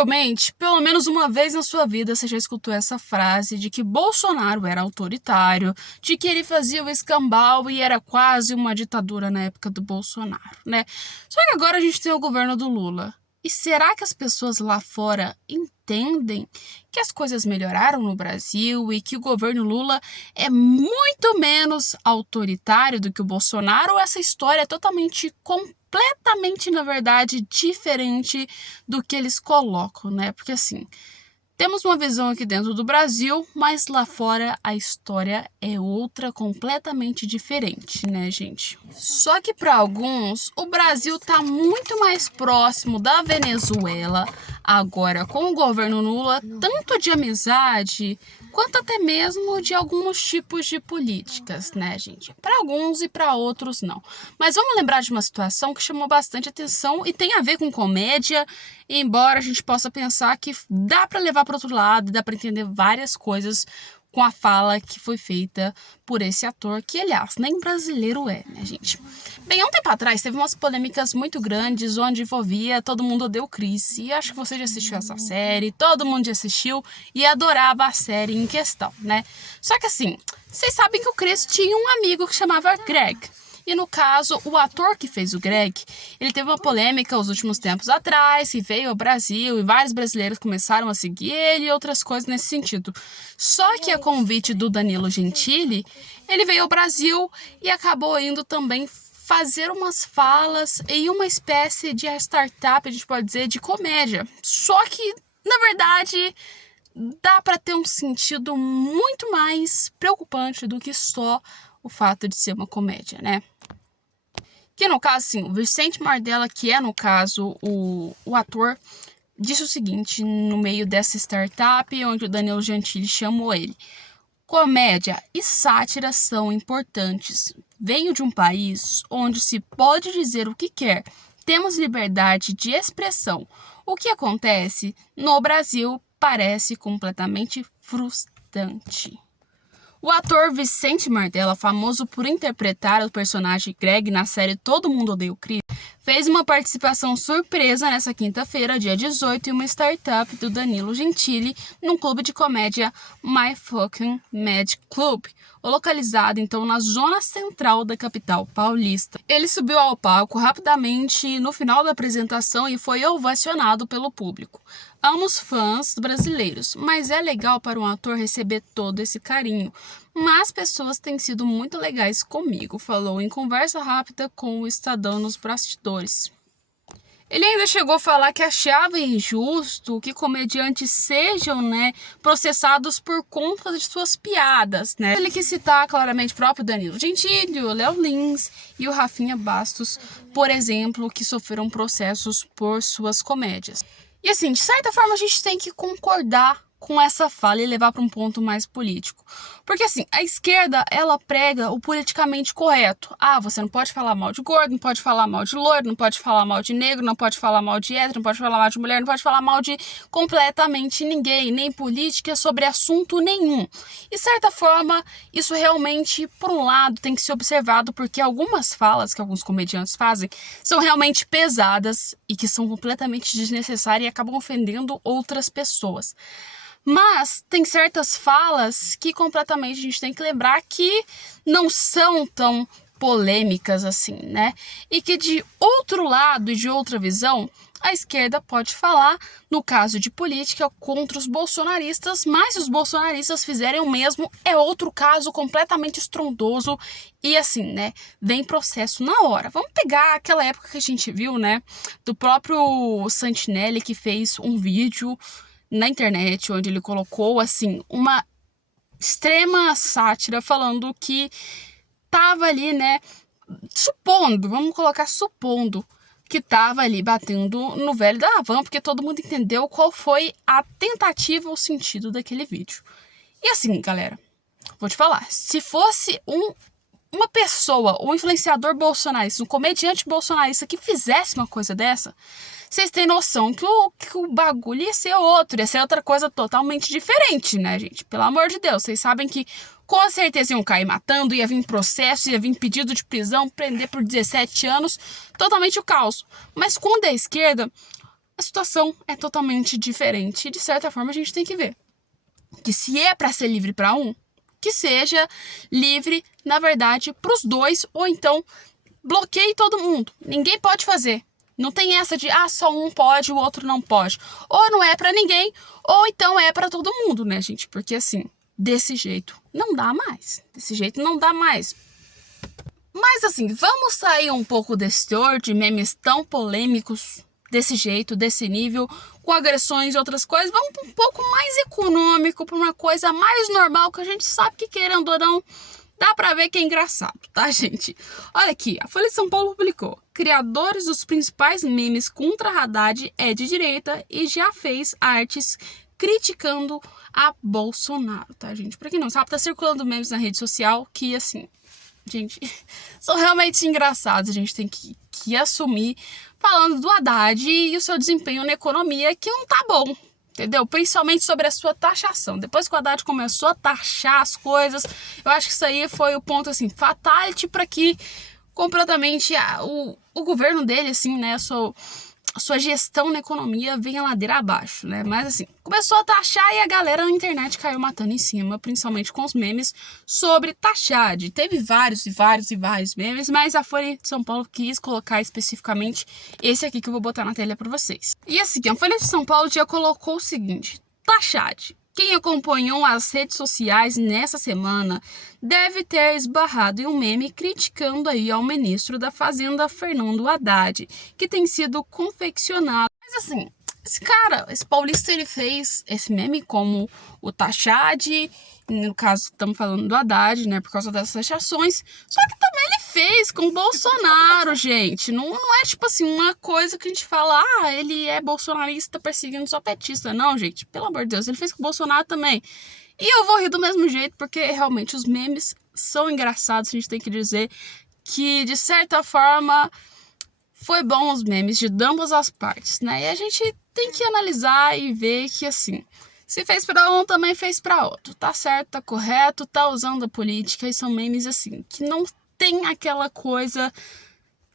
Provavelmente, pelo menos uma vez na sua vida, você já escutou essa frase de que Bolsonaro era autoritário, de que ele fazia o escambau e era quase uma ditadura na época do Bolsonaro, né? Só que agora a gente tem o governo do Lula. E será que as pessoas lá fora entendem que as coisas melhoraram no Brasil e que o governo Lula é muito menos autoritário do que o Bolsonaro? Ou essa história é completamente, na verdade, diferente do que eles colocam, né? Porque assim, temos uma visão aqui dentro do Brasil, mas lá fora a história é outra, completamente diferente, né, gente? Só que para alguns, o Brasil tá muito mais próximo da Venezuela agora com o governo Lula, tanto de amizade quanto até mesmo de alguns tipos de políticas, né, gente? Para alguns e para outros não. Mas vamos lembrar de uma situação que chamou bastante atenção e tem a ver com comédia, embora a gente possa pensar que dá para levar para outro lado, dá para entender várias coisas com a fala que foi feita por esse ator, que, aliás, nem brasileiro é, né, gente? Bem, há um tempo atrás teve umas polêmicas muito grandes onde envolvia Todo Mundo Odeia o Chris, e acho que você já assistiu essa série, todo mundo já assistiu e adorava a série em questão, né? Só que assim, vocês sabem que o Chris tinha um amigo que chamava Greg. E no caso, o ator que fez o Greg, ele teve uma polêmica os últimos tempos atrás, e veio ao Brasil, e vários brasileiros começaram a seguir ele e outras coisas nesse sentido. Só que a convite do Danilo Gentili, ele veio ao Brasil e acabou indo também fazer umas falas em uma espécie de startup, a gente pode dizer, de comédia. Só que, na verdade, dá para ter um sentido muito mais preocupante do que só o fato de ser uma comédia, né? Que no caso, assim, o Vicente Mardella, que é no caso o ator, disse o seguinte no meio dessa startup onde o Danilo Gentili chamou ele: comédia e sátira são importantes. Venho de um país onde se pode dizer o que quer. Temos liberdade de expressão. O que acontece no Brasil parece completamente frustrante. O ator Vicente Mardella, famoso por interpretar o personagem Greg na série Todo Mundo Odeia o Chris, fez uma participação surpresa nessa quinta-feira, dia 18, em uma startup do Danilo Gentili, num clube de comédia My Fucking Mad Club, localizado então na zona central da capital paulista. Ele subiu ao palco rapidamente no final da apresentação e foi ovacionado pelo público. Amo fãs brasileiros, mas é legal para um ator receber todo esse carinho. Mas pessoas têm sido muito legais comigo, falou em conversa rápida com o Estadão nos bastidores. Ele ainda chegou a falar que achava injusto que comediantes sejam, processados por conta de suas piadas, né? Ele quis citar claramente o próprio Danilo Gentili, o Léo Lins e o Rafinha Bastos, por exemplo, que sofreram processos por suas comédias. E assim, de certa forma, a gente tem que concordar com essa fala e levar para um ponto mais político. Porque assim, a esquerda, ela prega o politicamente correto. Ah, você não pode falar mal de gordo, não pode falar mal de loiro, não pode falar mal de negro, não pode falar mal de hétero, não pode falar mal de mulher, não pode falar mal de completamente ninguém, nem política sobre assunto nenhum. E de certa forma, isso realmente, por um lado, tem que ser observado, porque algumas falas que alguns comediantes fazem são realmente pesadas e que são completamente desnecessárias e acabam ofendendo outras pessoas. Mas tem certas falas que completamente a gente tem que lembrar que não são tão polêmicas assim, né? E que de outro lado e de outra visão, a esquerda pode falar, no caso de política, contra os bolsonaristas, mas se os bolsonaristas fizerem o mesmo, é outro caso completamente estrondoso e assim, vem processo na hora. Vamos pegar aquela época que a gente viu, do próprio Santinelli, que fez um vídeo na internet, onde ele colocou, assim, uma extrema sátira falando que tava ali, supondo que tava ali batendo no velho da Havan, porque todo mundo entendeu qual foi a tentativa ou sentido daquele vídeo. E assim, galera, vou te falar, se fosse uma pessoa, um influenciador bolsonarista, um comediante bolsonarista que fizesse uma coisa dessa, vocês têm noção que o bagulho ia ser outra coisa totalmente diferente, né, gente? Pelo amor de Deus, vocês sabem que com certeza iam cair matando, ia vir processo, ia vir pedido de prisão, prender por 17 anos, totalmente o caos. Mas quando é a esquerda, a situação é totalmente diferente. E, de certa forma, a gente tem que ver que se é para ser livre para um, que seja livre, na verdade, para os dois, ou então bloqueie todo mundo. Ninguém pode fazer. Não tem essa de, só um pode, o outro não pode. Ou não é para ninguém, ou então é para todo mundo, né, gente? Porque, assim, desse jeito não dá mais. Desse jeito não dá mais. Mas, assim, vamos sair um pouco desse teor de memes tão polêmicos, desse jeito, desse nível, com agressões e outras coisas. Vamos para um pouco mais econômico, para uma coisa mais normal, que a gente sabe que, querendo ou não, dá pra ver que é engraçado, tá, gente? Olha aqui, a Folha de São Paulo publicou: criadores dos principais memes contra Haddad é de direita e já fez artes criticando a Bolsonaro, tá, gente? Pra quem não sabe, tá circulando memes na rede social que, assim, gente, são realmente engraçados. A gente tem que assumir, falando do Haddad e o seu desempenho na economia, que não tá bom. Entendeu? Principalmente sobre a sua taxação. Depois que o Haddad começou a taxar as coisas, eu acho que isso aí foi o ponto, assim, fatality para que completamente o governo dele, assim, né, a sua gestão na economia venha ladeira abaixo, né? Mas, assim, começou a taxar e a galera na internet caiu matando em cima, principalmente com os memes sobre taxar. Teve vários memes, mas a Folha de São Paulo quis colocar especificamente esse aqui que eu vou botar na tela para vocês. E, assim, a Folha de São Paulo já colocou o seguinte: taxade. Quem acompanhou as redes sociais nessa semana deve ter esbarrado em um meme criticando aí ao ministro da Fazenda, Fernando Haddad, que tem sido confeccionado. Mas, assim, esse paulista, ele fez esse meme como o taxade, no caso estamos falando do Haddad, né, por causa dessas taxações, só que também ele fez com o Bolsonaro, gente. Não é tipo assim uma coisa que a gente fala, ele é bolsonarista perseguindo só petista. Não, gente, pelo amor de Deus, ele fez com o Bolsonaro também. E eu vou rir do mesmo jeito, porque realmente os memes são engraçados. A gente tem que dizer que, de certa forma, foi bom os memes de ambas as partes, né? E a gente tem que analisar e ver que, assim, se fez pra um, também fez pra outro. Tá certo, tá correto, tá usando a política. E são memes, assim, que não tem aquela coisa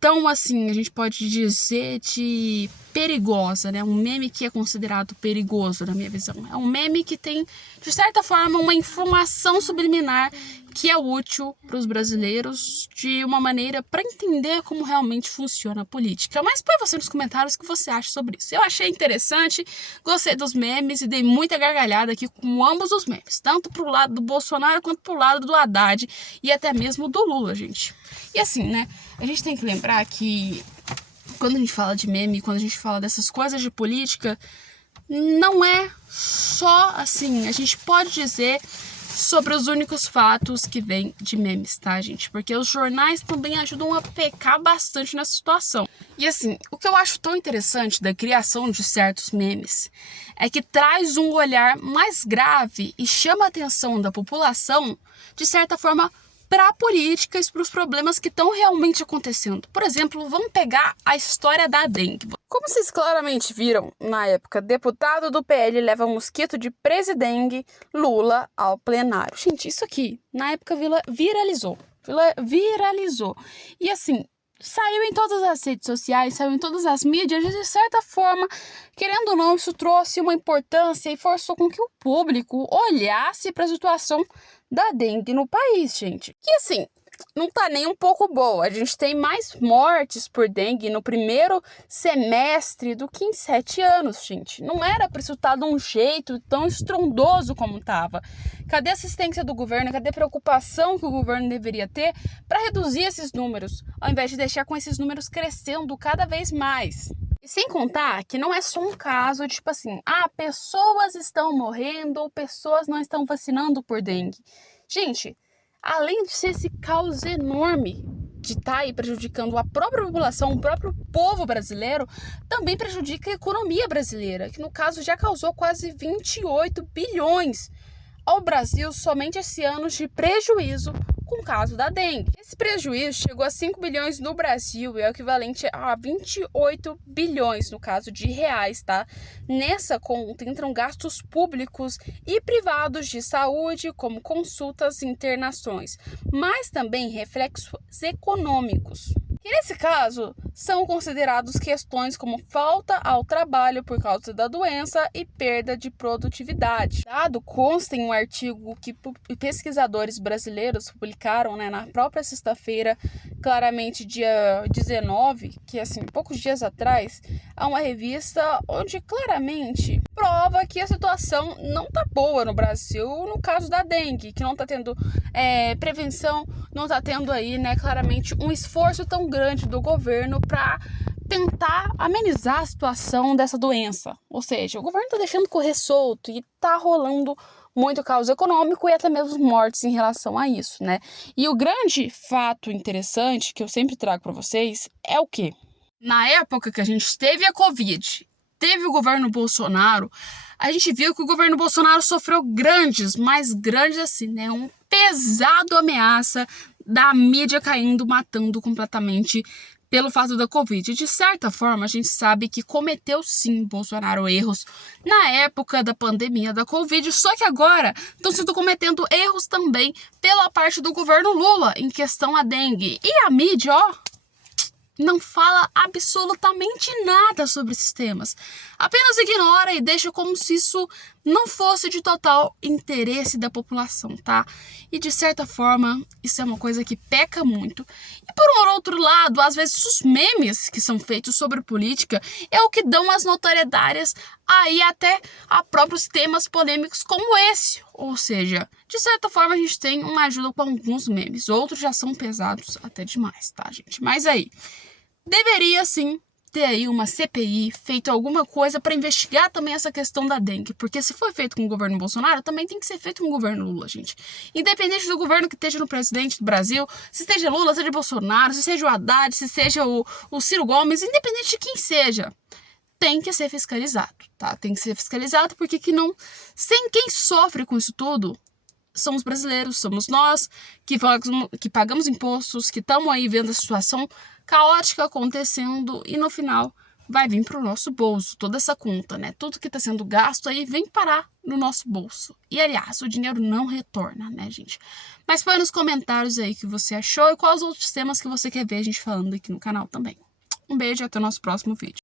tão, assim, a gente pode dizer, de perigosa, né? Um meme que é considerado perigoso, na minha visão. É um meme que tem, de certa forma, uma informação subliminar que é útil para os brasileiros de uma maneira para entender como realmente funciona a política. Mas põe você nos comentários o que você acha sobre isso. Eu achei interessante, gostei dos memes e dei muita gargalhada aqui com ambos os memes, tanto pro lado do Bolsonaro quanto pro lado do Haddad e até mesmo do Lula, gente. E, assim, né, a gente tem que lembrar que quando a gente fala de meme, quando a gente fala dessas coisas de política, não é só, assim, a gente pode dizer sobre os únicos fatos que vêm de memes, tá, gente? Porque os jornais também ajudam a pecar bastante nessa situação. E, assim, o que eu acho tão interessante da criação de certos memes é que traz um olhar mais grave e chama a atenção da população, de certa forma, para políticas, para os problemas que estão realmente acontecendo. Por exemplo, vamos pegar a história da dengue. Como vocês claramente viram, na época, deputado do PL leva mosquito de presidengue Lula ao plenário. Gente, isso aqui, na época, viralizou. E, assim, saiu em todas as redes sociais, saiu em todas as mídias, e, de certa forma, querendo ou não, isso trouxe uma importância e forçou com que o público olhasse para a situação da dengue no país, gente. Que, assim, não tá nem um pouco boa. A gente tem mais mortes por dengue no primeiro semestre do que em 7 anos, gente. Não era pra isso estar de um jeito tão estrondoso como tava. Cadê a assistência do governo? Cadê a preocupação que o governo deveria ter para reduzir esses números, ao invés de deixar com esses números crescendo cada vez mais? E sem contar que não é só um caso de, tipo assim, pessoas estão morrendo ou pessoas não estão vacinando por dengue. Gente, além de ser esse caos enorme de estar aí prejudicando a própria população, o próprio povo brasileiro, também prejudica a economia brasileira, que no caso já causou quase 28 bilhões ao Brasil somente esse ano de prejuízo com o caso da dengue. Esse prejuízo chegou a 5 bilhões no Brasil e é o equivalente a 28 bilhões no caso de reais, tá? Nessa conta entram gastos públicos e privados de saúde, como consultas e internações, mas também reflexos econômicos. Que nesse caso são considerados questões como falta ao trabalho por causa da doença e perda de produtividade. O dado consta em um artigo que pesquisadores brasileiros publicaram, na própria sexta-feira, claramente dia 19, que assim, poucos dias atrás, há uma revista onde claramente prova que a situação não tá boa no Brasil no caso da dengue, que não tá tendo prevenção, não tá tendo aí, claramente um esforço tão grande do governo para tentar amenizar a situação dessa doença. Ou seja, o governo tá deixando correr solto e tá rolando muito caos econômico e até mesmo mortes em relação a isso, E o grande fato interessante que eu sempre trago para vocês é o quê? Na época que a gente teve a Covid, teve o governo Bolsonaro, a gente viu que o governo Bolsonaro sofreu grandes, mas grandes assim, um pesado ameaça da mídia caindo, matando completamente pelo fato da Covid. De certa forma, a gente sabe que cometeu sim, Bolsonaro, erros na época da pandemia da Covid, só que agora estão sendo cometendo erros também pela parte do governo Lula em questão à dengue. E a mídia, não fala absolutamente nada sobre esses temas. Apenas ignora e deixa como se isso não fosse de total interesse da população, tá? E de certa forma, isso é uma coisa que peca muito. E por um outro lado, às vezes os memes que são feitos sobre política é o que dão as notoriedades aí até a próprios temas polêmicos como esse. Ou seja, de certa forma a gente tem uma ajuda com alguns memes. Outros já são pesados até demais, tá, gente? Mas aí, deveria sim ter aí uma CPI, feito alguma coisa para investigar também essa questão da dengue, porque se foi feito com o governo Bolsonaro, também tem que ser feito com o governo Lula, gente. Independente do governo que esteja no presidente do Brasil, se seja Lula, seja Bolsonaro, se seja o Haddad, se seja o Ciro Gomes, independente de quem seja, tem que ser fiscalizado, tá? Tem que ser fiscalizado porque sem quem sofre com isso tudo são os brasileiros, somos nós que pagamos impostos, que estamos aí vendo a situação caótica acontecendo e no final vai vir para o nosso bolso toda essa conta, Tudo que está sendo gasto aí vem parar no nosso bolso. E aliás, o dinheiro não retorna, gente? Mas põe nos comentários aí o que você achou e quais outros temas que você quer ver a gente falando aqui no canal também. Um beijo e até o nosso próximo vídeo.